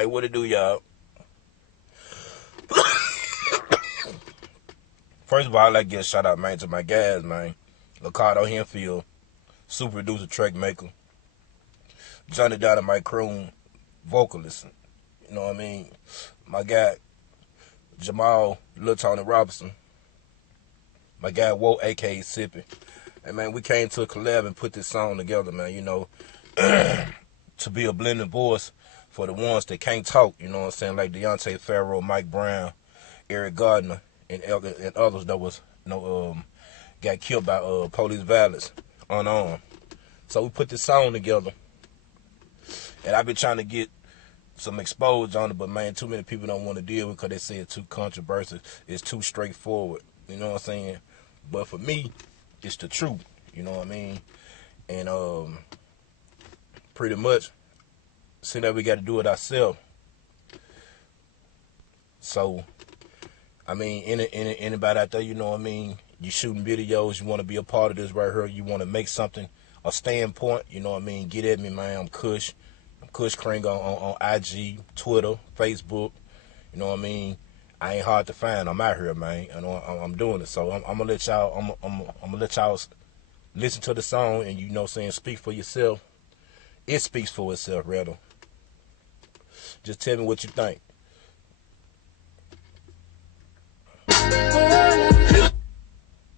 Hey, what it do, y'all? First of all, I'd like to give a shout out, man, to my guys, man. Ricardo Henfield, super producer, track maker. Johnny Dynamite Croon, vocalist. You know what I mean? My guy, Jamal Lil Tony Robinson. My guy, Woe, a.k.a. Sippy. And, man, we came to a collab and put this song together, man, you know, to be a blending voice for the ones that can't talk, you know what I'm saying, like DEAUNTAE, FARROW, Mike Brown, Eric Gardner, and others that was, you know, got killed by police violence unarmed. So we put this song together, and I've been trying to get some exposure on it, but, man, too many people don't want to deal with it because they say it's too controversial, it's too straightforward, you know what I'm saying? But for me, it's the truth, you know what I mean? And pretty much, seeing that we got to do it ourselves. So, I mean, anybody out there, you know what I mean? You shooting videos, you want to be a part of this right here, you want to make something, a standpoint, you know what I mean? Get at me, man. I'm Kush. I'm Kush Krenga on IG, Twitter, Facebook. You know what I mean? I ain't hard to find. I'm out here, man. I know I'm doing it. So I'm gonna let y'all. I'm gonna let y'all listen to the song, and you know, what I'm saying, speak for yourself. It speaks for itself, rather. Just tell me what you think. The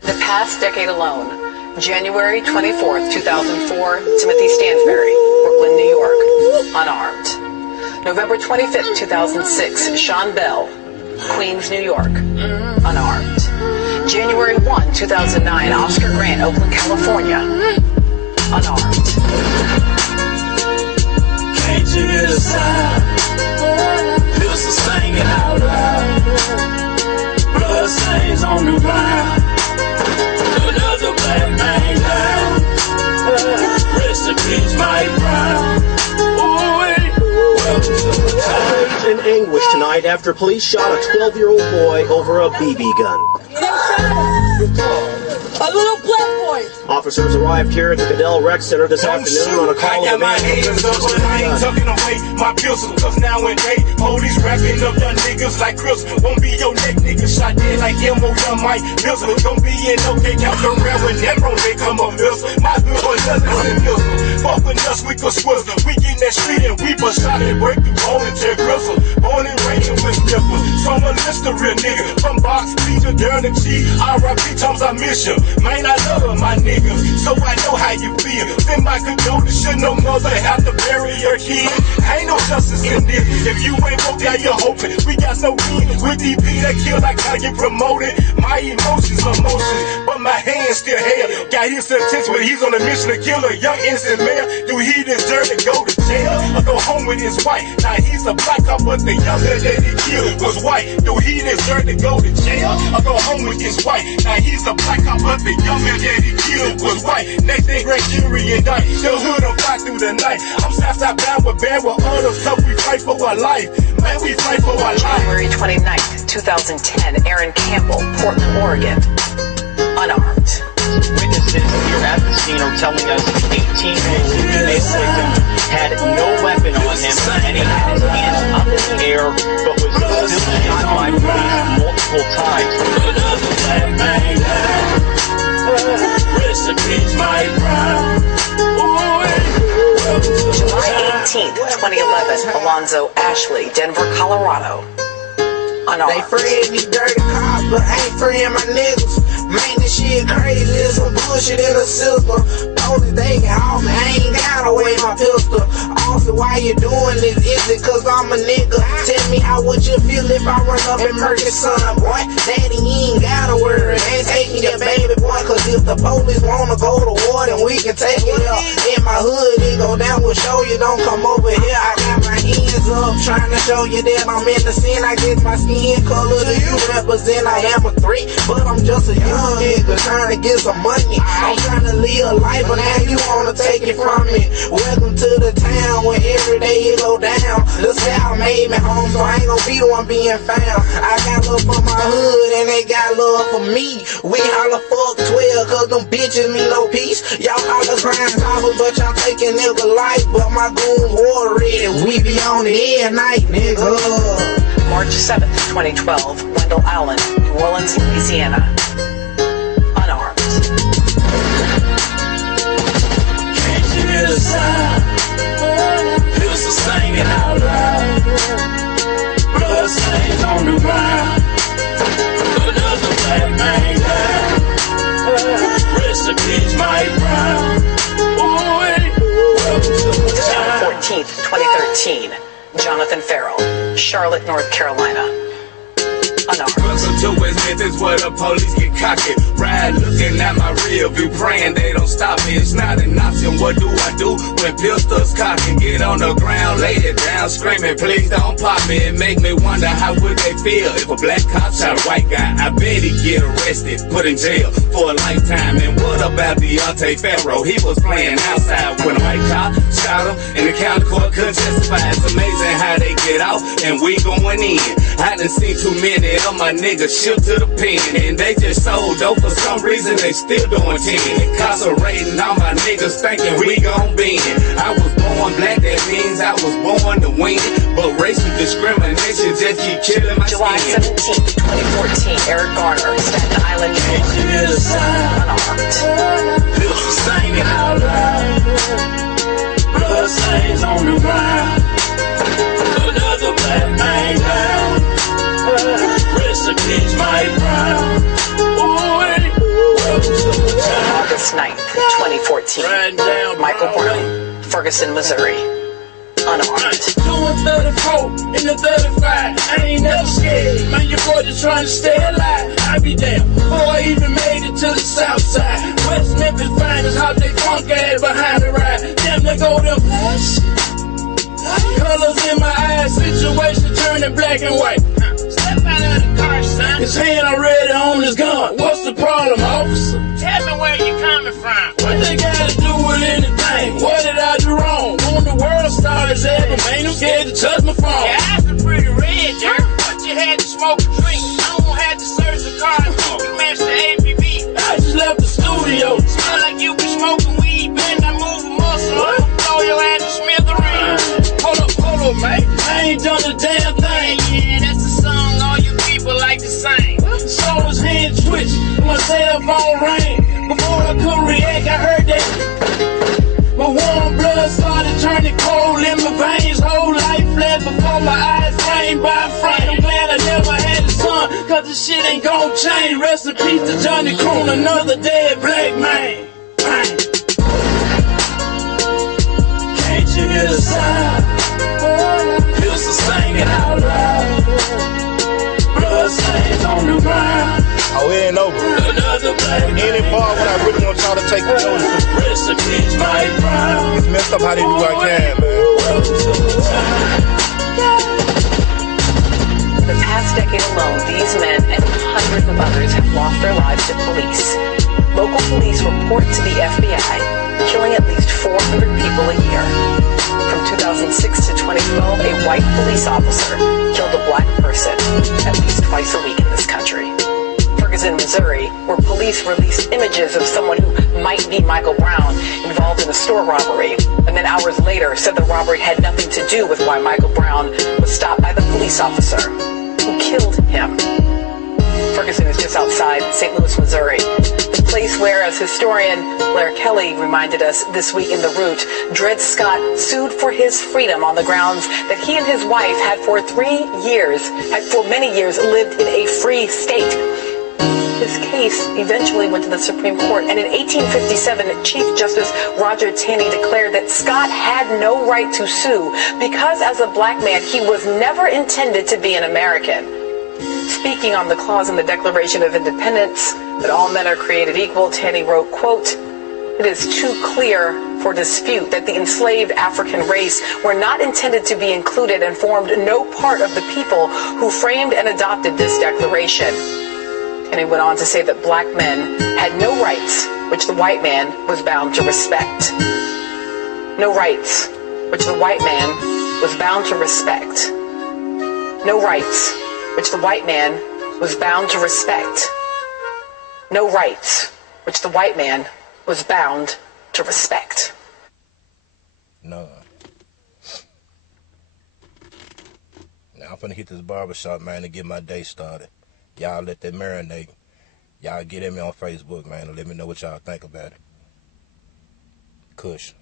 past decade alone, January 24th, 2004, Timothy Stansbury, Brooklyn, New York, unarmed. November 25th, 2006, Sean Bell, Queens, New York, unarmed. January 1, 2009, Oscar Grant, Oakland, California, unarmed. Can't you get a sign? Pistols singing out loud. Blood stains on the ground. Another black man down. Rest in peace, Mike Brown. In anguish tonight after police shot a 12-year-old boy over a BB gun. A little black boy. Officers arrived here at the Goodell Rec Center this afternoon on a call of a man who hands up, but I ain't tucking away my pistol, cause now and day, police wrapping up young niggas like Chris. Won't be your neck nigga shot dead like him or young Mike Mills. Don't be in no cake out around when that bro they come up Mills. My hood was nothing than Mills. Fuck with us, we could swizzle. We get in that street and we bust shot and break through bone and tear gristle. Born and raised with nipples. So I'm a list of real nigga. From Box B to Durn and G. R.I.P. times I miss you. Man, I love my niggas, so I know how you feel. Then my condolence, should no mother have to bury your kid. Ain't no justice in this. If you ain't broke down, you're hoping. We got no win with DP that kill like how you promoted. My emotions, but my hands still held. Got his attention, but he's on a mission to kill a young innocent man. Do he deserve to go to jail or go home with his wife? Now he's a black cop, but the young man that he killed was white. Do he deserve to go to jail or go home with his wife? Now he's a black cop, but the young man that he killed was white. Next day, grand jury indict. The hood will fly through the night. I'm Southside bound with band with others, so we fight for our life. Man, we fight for our life. January 29th, 2010, Aaron Campbell, Portland, Oregon, unarmed. Witnesses here at the scene are telling us 18-year-old male victim had no weapon on him and he had his hands up in the air but was still shot by police multiple times. Another black man down. Rest in peace, Mike Brown. July 18th, 2011, Alonzo Ashley, Denver, Colorado, unarmed. They freeing these dirty cops, but ain't freeing my niggas. Man, this shit crazy, it's some bullshit in the system. Police, they can off me, I ain't got away my pistol. Also, why you doing this? Is it cause I'm a nigga? Tell me how would you feel if I run up and murder your son, boy? Daddy, you ain't gotta worry, they ain't taking your baby boy. Cause if the police wanna go to war, then we can take it up. In my hood, it go down, we'll show you, don't come over here. I got my hands up, trying to show you that I'm in the sin. I get my skin color, do you represent? I am a 3, but I'm just a young nigga trying to get some money. I'm trying to live a life, but now you wanna take it from me. Welcome to the town where every day it go down. The South made me home, so I ain't gonna be the one being found. I got love for my hood and they got love for me. We holla fuck 12, cause them bitches mean no peace. Y'all holla trying to stop us, but y'all taking nigga life. But my goons war ready, we be on the air night, nigga. March 7th, 2012, Wendell Allen, New Orleans, Louisiana. Unarmed. Can't you hear the sound? Pistol singing out loud. Blood stains on the ground. Another black man down. Rest in peace, Mike Brown. June 14th, 2013, Jonathan Farrell, Charlotte, North Carolina. Unarmed. Welcome to West Memphis where the police get cocky. Ride looking at my rear view, praying they don't stop me. It's not an option. What do I do when pistols cocking? Get on the ground, lay it down, screaming, please don't pop me. It make me wonder how would they feel if a black cop shot a white guy. I bet he'd get arrested, put in jail for a lifetime. And what about DEAUNTAE FARROW? He was playing outside when a white cop shot him and the county court couldn't testify. It's amazing how they get out and we going in. I done seen too many of my niggas shipped to the pen, and they just sold dope. For some reason they still doing 10. Incarcerating all my niggas thinking we gon' bend. I was born black, that means I was born to win. But racial discrimination just keep killing my July skin. 17th, 2014, Eric Garner, Staten Island, New York. Unarmed. Pistol singing out loud. Blood stains on the ground. Another black man down. Rest in peace, Mike Brown. August 9th, 2014, Michael Brown, Ferguson, Missouri. Unarmed. Doing 34 in the 35. I ain't never scared. Man, your boy just trying to stay alive. I be damn. Boy, even made it to the south side. West Memphis finest, how they funk ass behind the ride. Damn, they go them flash. Colors in my eyes, situation turning black and white. Step out of the car, son. His hand already on his gun. What's the problem, officer? Tell me where you coming from. What they gotta do with anything? What did I do wrong? When the world started ever, man, I'm scared to touch my phone. Your eyes are pretty red, Jerk. But you had to smoke a drink. I don't have to search the car. You match the APB. I just left the studio. Smell like you be smoking weed. Bend I move a muscle. I'ma blow your ass to smithereens. Hold up, man. I ain't done a damn thing. Yeah, that's a song all you people like to sing. Saw his hand twitch, my cell phone rang. Before I could react, I heard that my warm blood started turning cold in my veins. Whole life fled before my eyes, frame by frame. I'm glad I never had a son, cause this shit ain't gon' change. Rest in peace to Johnny Croon, another dead black man. Bang. Can't you hear the sound? Pistol singing out loud. Blood stains on the ground. Oh, it ain't over. Another black Any part when I really want y'all to take the notice. Rest in peace, Mike Brown. It's messed up how they do what I can, man. The past decade alone, these men and hundreds of others have lost their lives to police. Local police report to the FBI killing at least 400 people a year. From 2006 to 2012, a white police officer killed a black person at least twice a week in this country. Ferguson, Missouri, where police released images of someone who might be Michael Brown involved in a store robbery, and then hours later said the robbery had nothing to do with why Michael Brown was stopped by the police officer who killed him. Ferguson is just outside St. Louis, Missouri, the place where, as historian Blair Kelly reminded us this week in The Root, Dred Scott sued for his freedom on the grounds that he and his wife had for many years lived in a free state. His case eventually went to the Supreme Court, and in 1857, Chief Justice Roger Taney declared that Scott had no right to sue because, as a black man, he was never intended to be an American. Speaking on the clause in the Declaration of Independence that all men are created equal, Taney wrote, quote, "It is too clear for dispute that the enslaved African race were not intended to be included and formed no part of the people who framed and adopted this declaration." And he went on to say that black men had no rights which the white man was bound to respect. No rights which the white man was bound to respect. No rights which the white man was bound to respect. No rights which the white man was bound to respect. No. Now I'm finna hit this barbershop, man, to get my day started. Y'all let that marinate. Y'all get at me on Facebook, man, and let me know what y'all think about it. Kush.